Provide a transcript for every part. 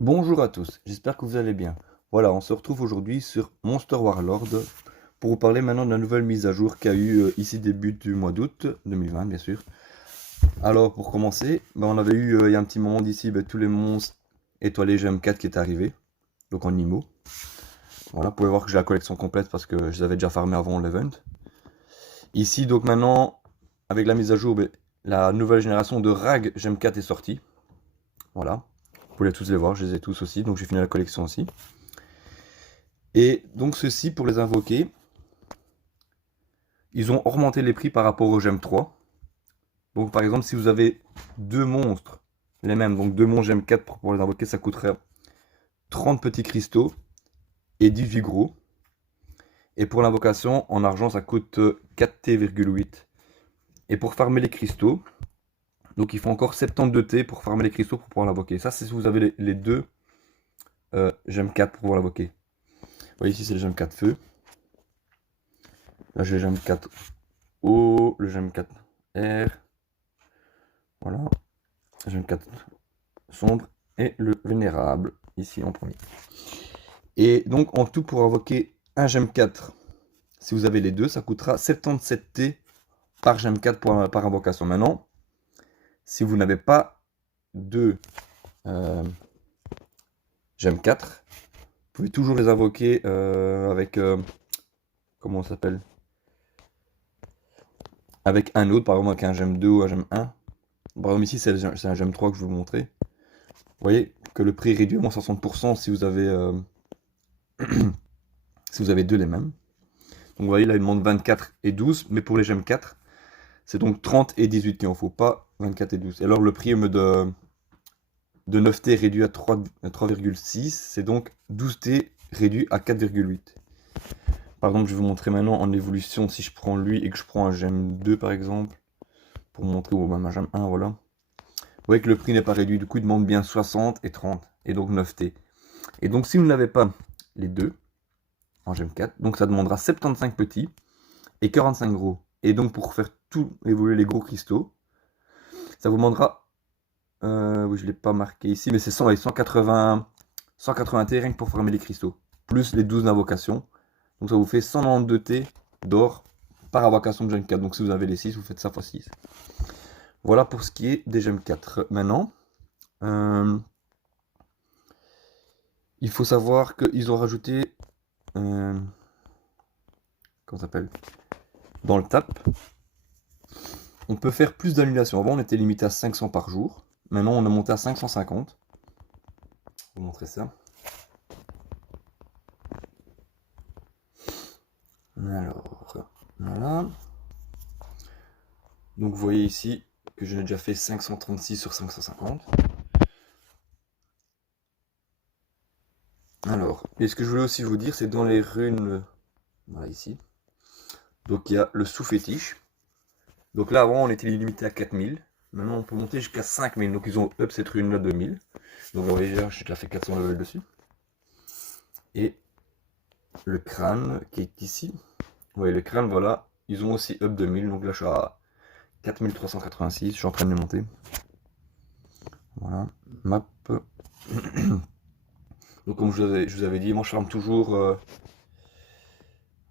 Bonjour à tous, j'espère que vous allez bien. Voilà, on se retrouve aujourd'hui sur Monster Warlord pour vous parler maintenant de la nouvelle mise à jour qu'il y a eu ici début du mois d'août 2020 bien sûr. Alors pour commencer, on avait eu il y a un petit moment d'ici tous les monstres étoilés GM4 qui étaient arrivés, donc en IMO. Voilà, vous pouvez voir que j'ai la collection complète parce que je les avais déjà farmés avant l'event. Ici donc maintenant, avec la mise à jour, la nouvelle génération de RAG GM4 est sortie. Voilà, vous pouvez tous les voir, je les ai tous aussi, donc j'ai fini la collection aussi. Et donc ceci pour les invoquer, ils ont augmenté les prix par rapport au Gem 3. Donc par exemple si vous avez deux monstres, les mêmes, donc deux monstres Gem 4 pour les invoquer, ça coûterait 30 petits cristaux et 18 gros. Et pour l'invocation en argent ça coûte 4T,8. Et pour farmer les cristaux, donc il faut encore 72T pour farmer les cristaux pour pouvoir l'invoquer. Ça c'est si vous avez les deux Gem 4 pour pouvoir l'invoquer. Vous voyez ici c'est le Gem 4 feu. Là j'ai le Gem 4 O, le Gem 4 R. Voilà. Gem 4 sombre et le vénérable ici en premier. Et donc en tout pour invoquer un Gem 4, si vous avez les deux, ça coûtera 77T par Gem 4 par invocation. Maintenant, si vous n'avez pas deux Gem 4, vous pouvez toujours les invoquer avec comment ça s'appelle, avec un autre, par exemple avec un Gem 2 ou un Gem 1. Par exemple ici c'est un Gem 3 que je vais vous montrer. Vous voyez que le prix est réduit à moins 60% si vous avez si vous avez deux les mêmes. Donc vous voyez là il demande 24 et 12, mais pour les Gem 4, c'est donc 30 et 18 qu'il en faut, pas 24 et 12. Et alors le prix de 9T réduit à 3,6, c'est donc 12T réduit à 4,8. Par exemple, je vais vous montrer maintenant en évolution, si je prends lui et que je prends un Gem 2 par exemple, pour vous montrer, ou même un Gem 1, voilà. Vous voyez que le prix n'est pas réduit, du coup il demande bien 60 et 30, et donc 9T. Et donc si vous n'avez pas les deux, en Gem 4, donc ça demandera 75 petits et 45 gros. Et donc pour faire tout évoluer les gros cristaux, ça vous demandera, oui je ne l'ai pas marqué ici, mais c'est 180 T rien que pour former les cristaux, plus les 12 d'invocation. Donc ça vous fait 192 T d'or par invocation de Gem 4. Donc si vous avez les 6, vous faites ça x 6. Voilà pour ce qui est des Gem 4. Maintenant, il faut savoir qu'ils ont rajouté, comment ça s'appelle, dans le tap, on peut faire plus d'annulations. Avant, on était limité à 500 par jour. Maintenant, on a monté à 550. Je vais vous montrer ça. Alors, voilà. Donc, vous voyez ici que je n'ai déjà fait 536 sur 550. Alors, et ce que je voulais aussi vous dire, c'est dans les runes, voilà ici. Donc, il y a le sous-fétiche. Donc là, avant, on était limité à 4000. Maintenant, on peut monter jusqu'à 5000. Donc, ils ont up cette rune-là de 1000. Donc, vous voyez, j'ai déjà fait 400 levels dessus. Et le crâne qui est ici. Vous voyez, le crâne, voilà. Ils ont aussi up 2000. Donc là, je suis à 4386. Je suis en train de les monter. Voilà. Map. Donc, comme je vous avais dit, moi, je ferme toujours. Vous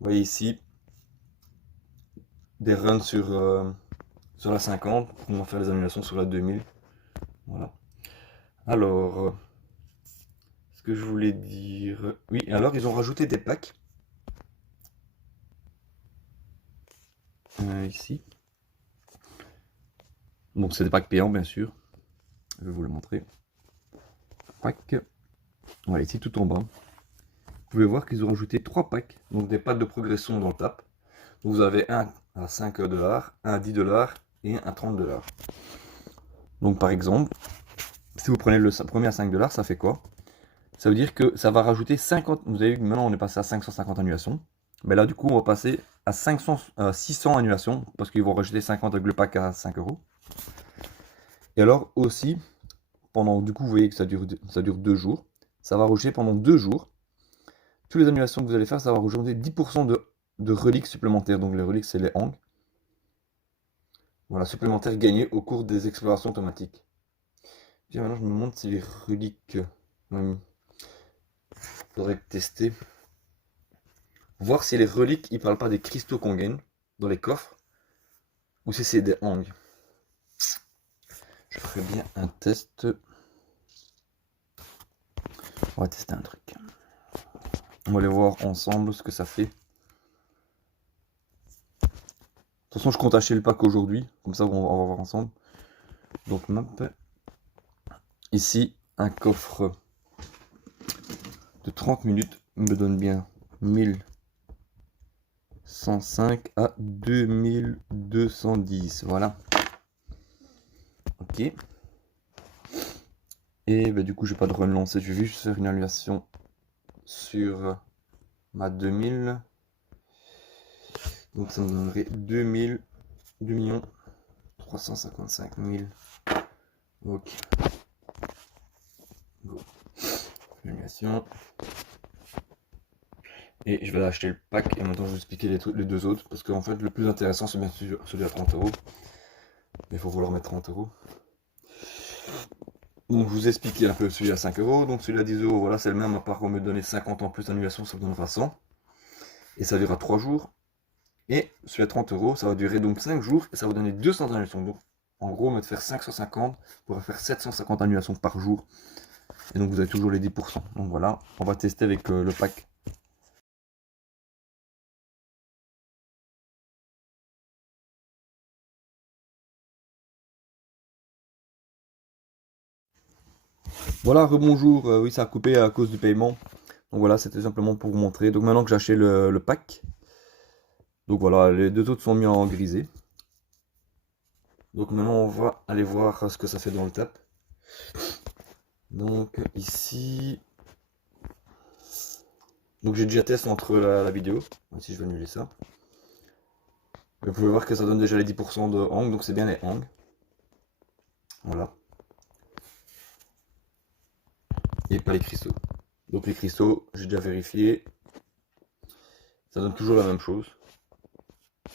voyez ici. Des runs sur la 50. Pour faire les annulations sur la 2000. Voilà. Alors. Ce que je voulais dire. Oui, alors ils ont rajouté des packs. Ici. Donc c'est des packs payants bien sûr. Je vais vous le montrer. Pack. Voilà, ici tout en bas. Vous pouvez voir qu'ils ont rajouté 3 packs. Donc des packs de progression dans le tap. Donc, vous avez un à 5 $, un à 10 $ et un à 30 $. Donc par exemple, si vous prenez le premier à 5 $, ça fait quoi? Ça veut dire que ça va rajouter 50. Vous avez vu que maintenant on est passé à 550 annulations. Mais là du coup on va passer à 600 annulations parce qu'ils vont rajouter 50 avec le pack à 5 €. Et alors aussi, pendant, du coup vous voyez que ça dure 2 jours. Ça va rajouter pendant 2 jours. Toutes les annulations que vous allez faire, ça va rajouter 10% de reliques supplémentaires. Donc les reliques c'est les hangs. Voilà, supplémentaires gagnés au cours des explorations automatiques. Bien, maintenant je me demande si les reliques... Faudrait tester. Voir si les reliques, ils parlent pas des cristaux qu'on gagne dans les coffres. Ou si c'est des hangs. Je ferais bien un test. On va tester un truc. On va aller voir ensemble ce que ça fait. De toute façon, je compte acheter le pack aujourd'hui. Comme ça, on va voir ensemble. Donc, map. Ici, un coffre de 30 minutes me donne bien 1105 à 2210. Voilà. Ok. Et bah, du coup, je vais pas de relancer. Je vais juste faire une annulation sur ma 2000. Donc, ça me donnerait 2 355 000. Ok. Go. Annulation. Et je vais acheter le pack et maintenant je vais expliquer les deux autres parce qu'en fait le plus intéressant c'est bien sûr celui à 30 €. Mais il faut vouloir mettre 30 €. Donc je vous ai expliqué un peu celui à 5 €. Donc celui à 10 €, voilà, c'est le même, à part qu'on me donner 50 en plus d'annulation, ça me donnera 100. Et ça durera 3 jours. Et celui à 30 €, ça va durer donc 5 jours et ça va donner 200 annulations. Donc en gros, on va faire 550 pour faire 750 annulations par jour. Et donc vous avez toujours les 10%. Donc voilà, on va tester avec le pack. Voilà, rebonjour. Oui, ça a coupé à cause du paiement. Donc voilà, c'était simplement pour vous montrer. Donc maintenant que j'ai acheté le pack, donc voilà, les deux autres sont mis en grisé. Donc maintenant on va aller voir ce que ça fait dans le tap. Donc ici, donc j'ai déjà testé entre la vidéo. Si je vais annuler ça. Vous pouvez voir que ça donne déjà les 10% de hang, donc c'est bien les hang. Voilà. Et pas les cristaux. Donc les cristaux, j'ai déjà vérifié. Ça donne toujours la même chose.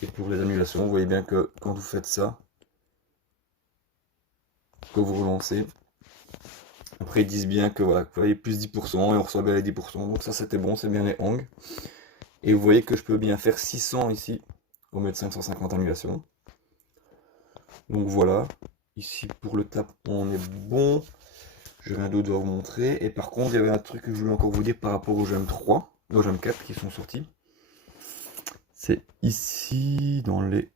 Et pour les annulations, vous voyez bien que quand vous faites ça, que vous relancez, après ils disent bien que voilà, vous voyez plus 10% et on reçoit bien les 10%. Donc ça c'était bon, c'est bien les hang. Et vous voyez que je peux bien faire 600 ici, au lieu de 550 annulations. Donc voilà, ici pour le tap on est bon. Je rien d'autre à vous montrer. Et par contre, il y avait un truc que je voulais encore vous dire par rapport aux gemmes 3, aux gemmes 4 qui sont sortis. C'est ici dans les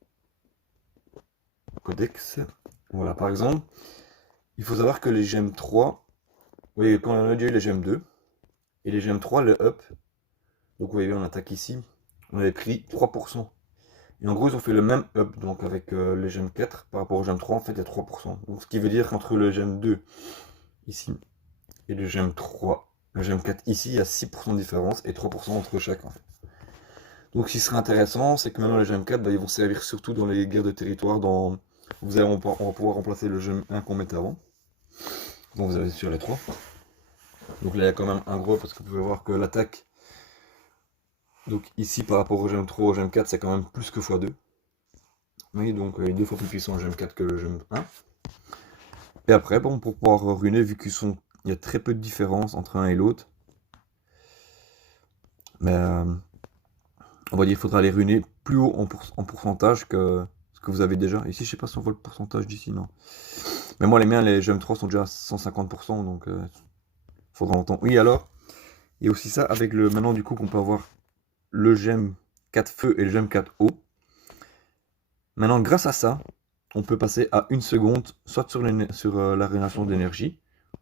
codex. Voilà, par exemple, il faut savoir que les gemmes 3, vous voyez, quand on a déjà eu les gemmes 2, et les gemmes 3, le up, donc vous voyez, on attaque ici, on avait pris 3%. Et en gros, ils ont fait le même up, donc avec les gemmes 4 par rapport aux gemmes 3, en fait, il y a 3%. Donc ce qui veut dire qu'entre le gemme 2 ici et le gemme 3, le gemme 4 ici, il y a 6% de différence et 3% entre chaque en fait. Donc ce qui serait intéressant, c'est que maintenant les gemme 4, bah, ils vont servir surtout dans les guerres de territoire, on va pouvoir remplacer le gemme 1 qu'on mettait avant. Donc vous avez sur les 3. Donc là il y a quand même un gros, parce que vous pouvez voir que l'attaque, donc ici par rapport au gemme 3, au gemme 4, c'est quand même plus que x2. Oui, donc il est 2 fois plus puissant le gemme 4 que le gemme 1. Et après, bon, pour pouvoir ruiner, vu qu'il y a très peu de différence entre un et l'autre, mais on va dire qu'il faudra les ruiner plus haut en pourcentage que ce que vous avez déjà. Ici, je sais pas si on voit le pourcentage d'ici, non. Mais moi, les miens, les gemme 3 sont déjà à 150%, donc faudra longtemps. Oui, alors, il y a aussi ça avec le. Maintenant, du coup, qu'on peut avoir le gemme 4 feu et le gemme 4 eau. Maintenant, grâce à ça, on peut passer à 1 seconde, soit sur la rénovation d'énergie,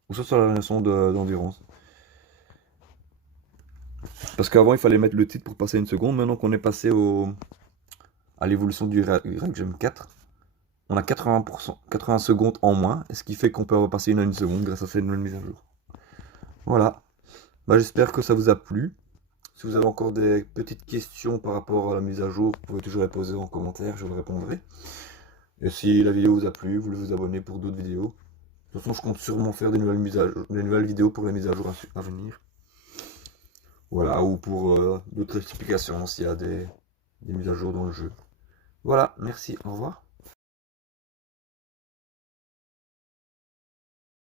ou soit sur la rénovation d'endurance. Parce qu'avant, il fallait mettre le titre pour passer à 1 seconde. Maintenant qu'on est passé à l'évolution du Gem 4, on a 80 secondes en moins, ce qui fait qu'on peut repasser à 1 seconde grâce à cette nouvelle mise à jour. Voilà. Bah, j'espère que ça vous a plu. Si vous avez encore des petites questions par rapport à la mise à jour, vous pouvez toujours les poser en commentaire, je vous répondrai. Et si la vidéo vous a plu, vous voulez vous abonner pour d'autres vidéos. De toute façon, je compte sûrement faire des nouvelles vidéos pour les mises à jour à venir. Voilà, ou pour d'autres explications s'il y a des mises à jour dans le jeu. Voilà, merci, au revoir.